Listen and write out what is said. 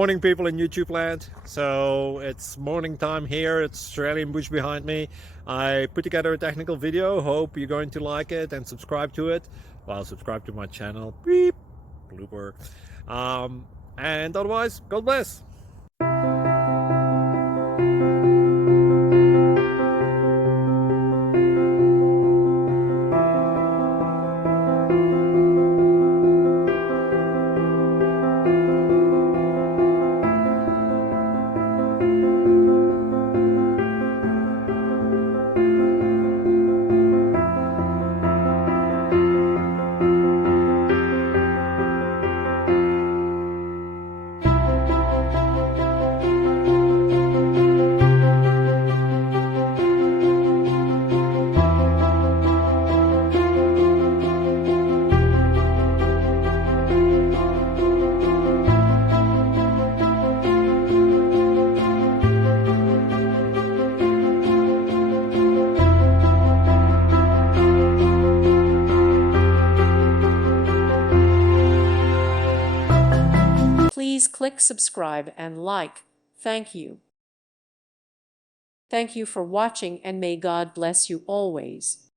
Morning, people in YouTube land. So it's morning time here. It's Australian bush behind me. I put together a technical video. Hope you're going to like it and subscribe to it. Well, subscribe to my channel. Beep. Blooper. And otherwise, God bless. Please click subscribe and like. Thank you. Thank you for watching, and may God bless you always.